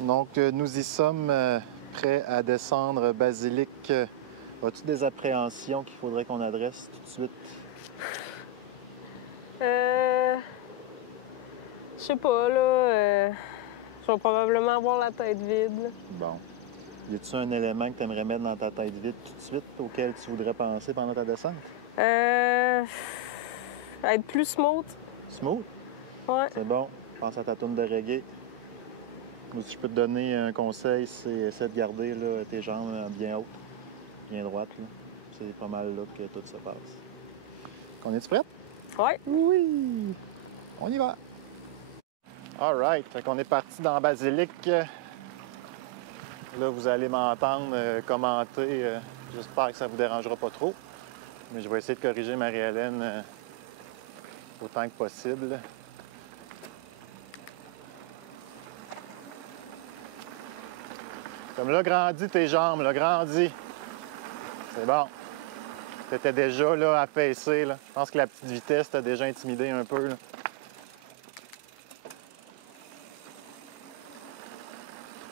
Donc, nous y sommes prêts à descendre Basilic. As-tu des appréhensions qu'il faudrait qu'on adresse tout de suite? Je sais pas, là. Je vais probablement avoir la tête vide, là. Bon. Y a-t-il un élément que tu aimerais mettre dans ta tête vide tout de suite auquel tu voudrais penser pendant ta descente? Être plus smooth. Smooth? Ouais. C'est bon. Pense à ta tourne de reggae. Moi, si je peux te donner un conseil, c'est essaie de garder là, tes jambes bien hautes, bien droites. Là. C'est pas mal là que tout se passe. On est-tu prête? Ouais. Oui! On y va! All right. Fait qu'on est parti dans Basilic. Là, vous allez m'entendre commenter. J'espère que ça ne vous dérangera pas trop. Mais je vais essayer de corriger Marie-Hélène autant que possible. Comme là, grandis tes jambes, là, grandis. C'est bon. Tu étais déjà là, affaissé. Là. Je pense que la petite vitesse t'a déjà intimidé un peu. Là.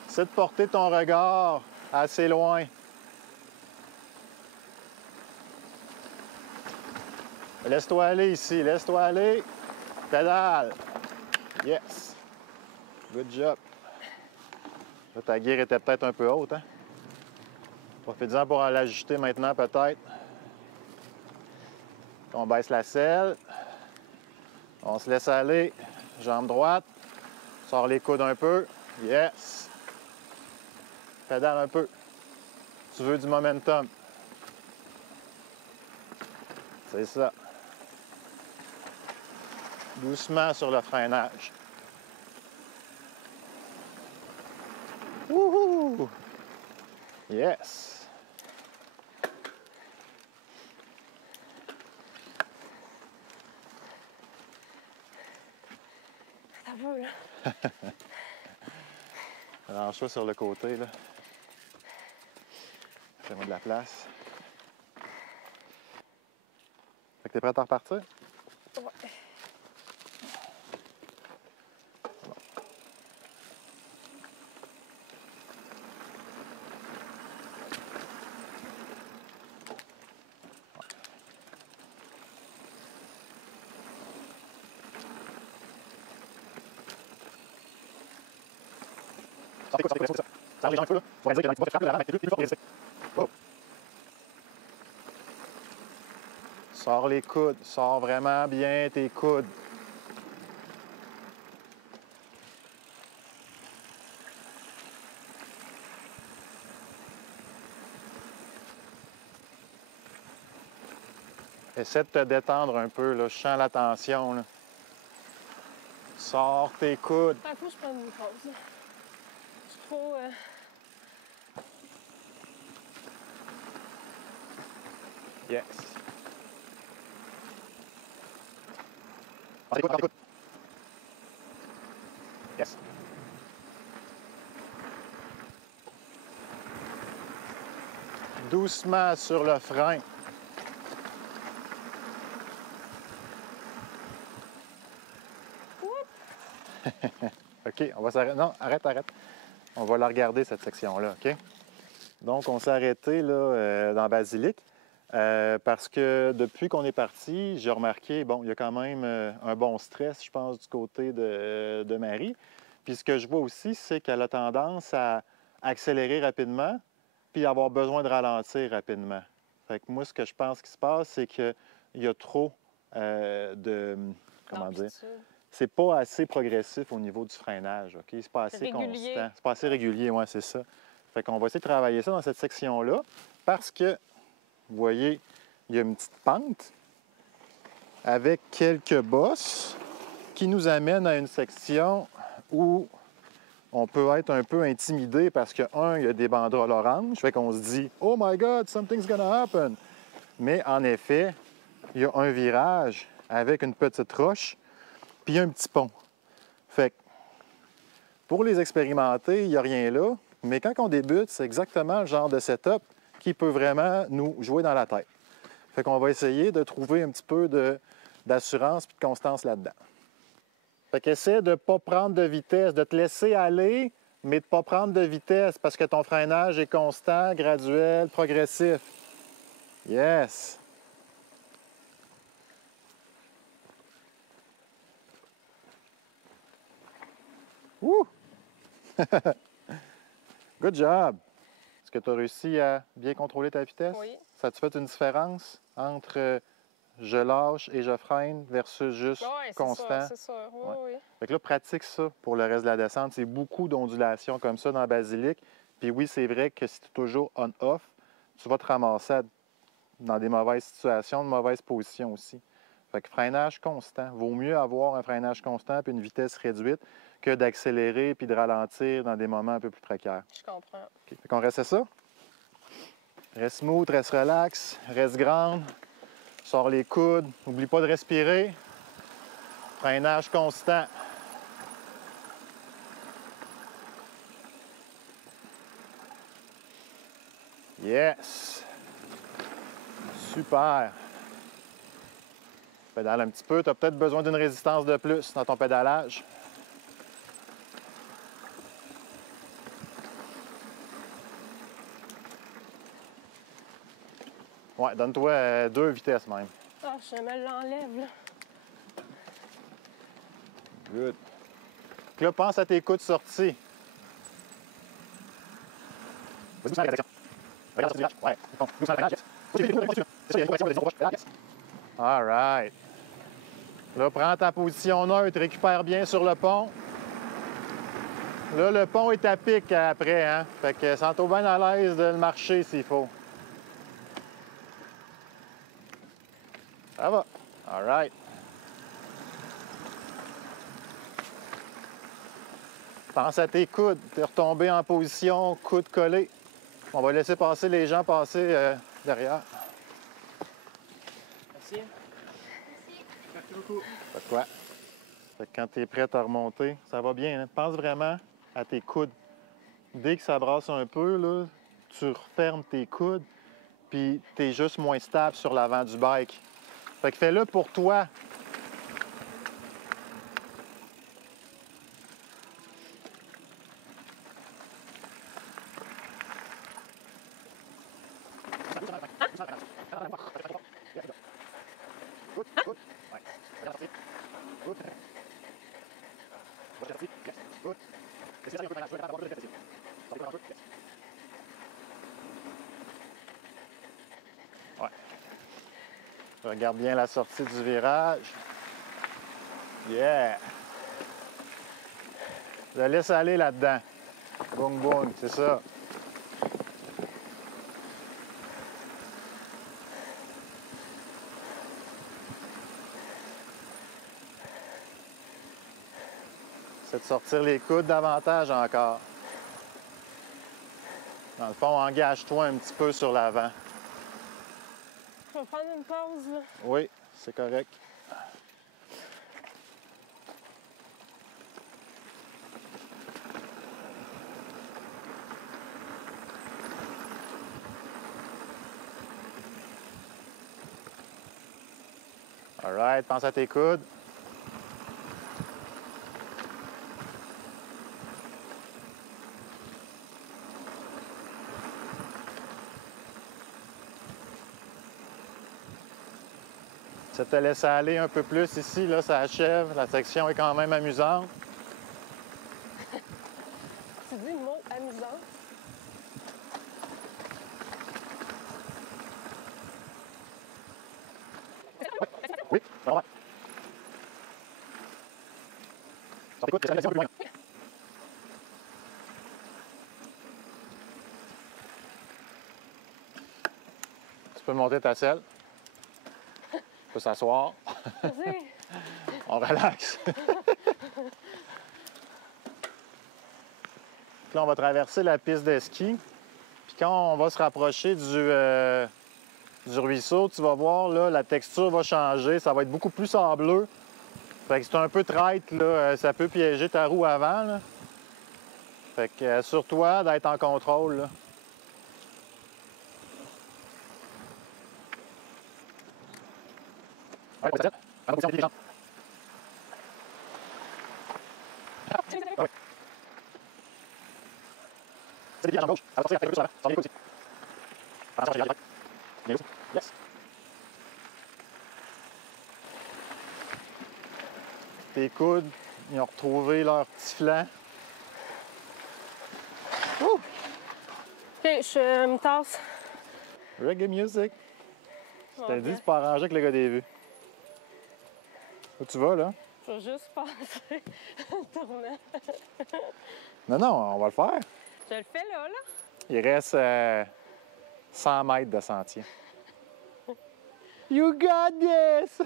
Essaie de porter ton regard assez loin. Laisse-toi aller ici, laisse-toi aller. Pédale. Yes. Good job. Là, ta guire était peut-être un peu haute, hein? Profite-en pour l'ajuster maintenant, peut-être. On baisse la selle. On se laisse aller. Jambe droite. Sors les coudes un peu. Yes. Pédale un peu. Tu veux du momentum. C'est ça. Doucement sur le freinage. Wouhou! Yes! Ça va, là. Range-toi sur le côté, là. Fais-moi de la place. Fait que t'es prête à repartir? Ouais. Ça les gens un peu, là. Faut réaliser que tu vas te frapper la rame avec tes deux, il faut résister. Oh. Sors les coudes. Sors vraiment bien tes coudes. Essaie de te détendre un peu, là. Je sens la tension, là. Sors tes coudes. Il faut que je prenne une pause, là. Je suis trop... Yes. Prends tes coudes, prends tes coudes. Yes. Doucement sur le frein. OK, on va s'arrêter. Non, arrête, arrête. On va la regarder, cette section-là, OK? Donc, on s'est arrêté là, dans Basilic parce que depuis qu'on est parti, j'ai remarqué, bon, il y a quand même un bon stress, je pense, du côté de Marie. Puis ce que je vois aussi, c'est qu'elle a tendance à accélérer rapidement puis avoir besoin de ralentir rapidement. Fait que moi, ce que je pense qui se passe, c'est qu'il y a trop de... Comment dire? C'est pas assez progressif au niveau du freinage, OK? C'est pas assez constant. C'est pas assez régulier, oui, c'est ça. Fait qu'on va essayer de travailler ça dans cette section-là parce que, vous voyez, il y a une petite pente avec quelques bosses qui nous amènent à une section où on peut être un peu intimidé parce que, un, il y a des banderoles oranges, fait qu'on se dit « Oh my God, something's gonna happen! » Mais en effet, il y a un virage avec une petite roche puis un petit pont. Fait que pour les expérimenter, il n'y a rien là, mais quand on débute, c'est exactement le genre de setup qui peut vraiment nous jouer dans la tête. Fait qu'on va essayer de trouver un petit peu d'assurance et de constance là-dedans. Fait qu'essaie de ne pas prendre de vitesse, de te laisser aller, mais de ne pas prendre de vitesse parce que ton freinage est constant, graduel, progressif. Yes! Wouh! Good job! Est-ce que tu as réussi à bien contrôler ta vitesse? Oui. Ça te fait une différence entre je lâche et je freine versus juste Oui, constant? c'est sûr. Oui, Ouais. oui. Fait que là, pratique ça pour le reste de la descente. C'est beaucoup d'ondulations comme ça dans la basilique. Puis oui, c'est vrai que si tu es toujours on-off, tu vas te ramasser dans des mauvaises situations, de mauvaises positions aussi. Fait que freinage constant. Vaut mieux avoir un freinage constant puis une vitesse réduite que d'accélérer puis de ralentir dans des moments un peu plus précaires. Je comprends. OK. Fait qu'on reste à ça. Reste smooth, reste relax, reste grande. Sors les coudes. N'oublie pas de respirer. Freinage constant. Yes! Super! Pédale un petit peu. Tu as peut-être besoin d'une résistance de plus dans ton pédalage. Ouais, donne-toi 2 vitesses même. Ah, je me l'enlève, là. Good. Donc là, pense à tes coudes sortis. Vas-y, doucement, la direction. Regarde sur le virage. Ouais, bon, doucement, la yes. All right. Là, prends ta position neutre, récupère bien sur le pont. Là, le pont est à pic après, hein? Fait que sens-toi bien à l'aise de le marcher s'il faut. Ça va. All right. Pense à tes coudes. Tu es retombé en position, coude collé. On va laisser passer les gens passer derrière. Merci. Merci beaucoup. Pas de quoi. Fait que quand tu es prêt à remonter, ça va bien. Hein? Pense vraiment à tes coudes. Dès que ça brasse un peu, là, tu refermes tes coudes, puis tu es juste moins stable sur l'avant du bike. Fait que fais-le pour toi. Ouais. Regarde bien la sortie du virage. Yeah! Je la laisse aller là-dedans. Boum, boum, c'est ça. C'est de sortir les coudes davantage encore. Dans le fond, engage-toi un petit peu sur l'avant. Je vais prendre une pause, là. Oui, c'est correct. All right, pense à tes coudes. Ça te laisse aller un peu plus ici, là, ça achève. La section est quand même amusante. Tu dis le mot amusant? Oui, ça va. Sortez coudes, laissez un peu plus loin. Tu peux monter ta selle. Tu peux s'asseoir. Vas-y. On relaxe. Là, on va traverser la piste de ski. Puis quand on va se rapprocher du ruisseau, tu vas voir, là, la texture va changer. Ça va être beaucoup plus sableux. Fait que c'est un peu traître, là. Ça peut piéger ta roue avant, là. Fait que assure-toi d'être en contrôle, là. Ouais, pas de tête. En position, pied, les jambes. C'est des pieds à la jambe gauche. À sortir, avec le sur l'avant. Sors bien les coudes ici. Attention, j'ai direct. Bien aussi. Yes. Tes coudes, ils ont retrouvé leur petit flanc. Ouh! OK, je me tasse. Reggae music. Je t'ai Ok. dit, c'est pas arrangé avec le gars des vues. Où tu vas, là? Je vais juste passer en tournant. Non, non, on va le faire. Je le fais là. Il reste 100 mètres de sentier. You got this!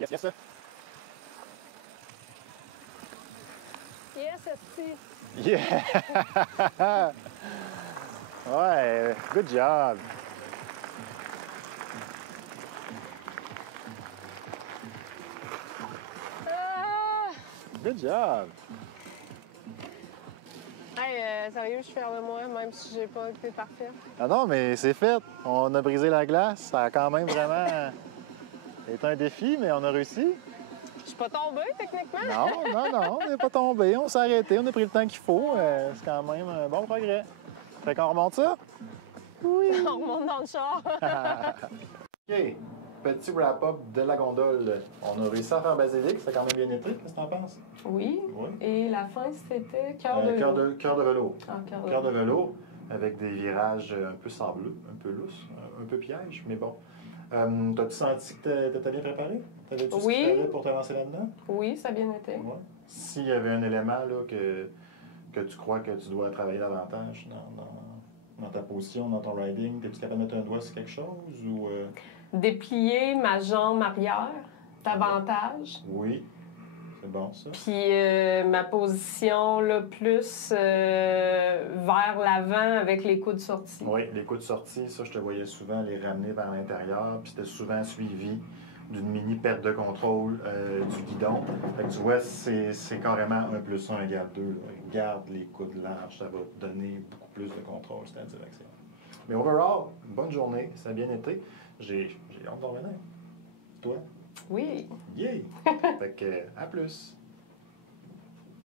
Yes, yes, sir. Yes, esti. Yeah! Ouais, good job. Ah! Good job. Hey, sérieux, je suis fière de moi, même si j'ai pas été parfaite. Ah non, mais c'est fait. On a brisé la glace. Ça a quand même vraiment été un défi, mais on a réussi. Je suis pas tombée, techniquement. Non, non, non, on n'est pas tombé. On s'est arrêté. On a pris le temps qu'il faut. C'est quand même un bon progrès. Fait qu'on remonte ça? Oui. On remonte dans le char. OK. Petit wrap-up de la gondole. On a réussi à faire Basilic. Ça a quand même bien été. Qu'est-ce que t'en penses? Oui. Oui. Et la fin, c'était cœur de Cœur de velours. Ah, Cœur de velours avec des virages un peu sableux, un peu lousses, un peu piège, mais bon. T'as-tu senti que t'étais bien préparé? T'avais-tu ce qu'il Oui. fallait pour t'avancer là-dedans? Oui, ça a bien été. Ouais. S'il y avait un élément là, que tu crois que tu dois travailler davantage dans ta position, dans ton riding, es-tu capable de mettre un doigt sur quelque chose? Ou, Déplier ma jambe arrière, davantage. Oui, c'est bon ça. Puis ma position, là, plus vers l'avant avec les coudes sortis. Oui, les coups de sortie, ça, je te voyais souvent les ramener vers l'intérieur, puis c'était souvent suivi d'une mini perte de contrôle du guidon. Fait que tu vois, c'est carrément 1+1 égale 2. Là. Garde les coudes larges, ça va te donner beaucoup plus de contrôle sur ta direction. Mais overall, bonne journée, ça a bien été. J'ai hâte d'en revenir. Toi? Oui. Yeah! Fait que, à plus!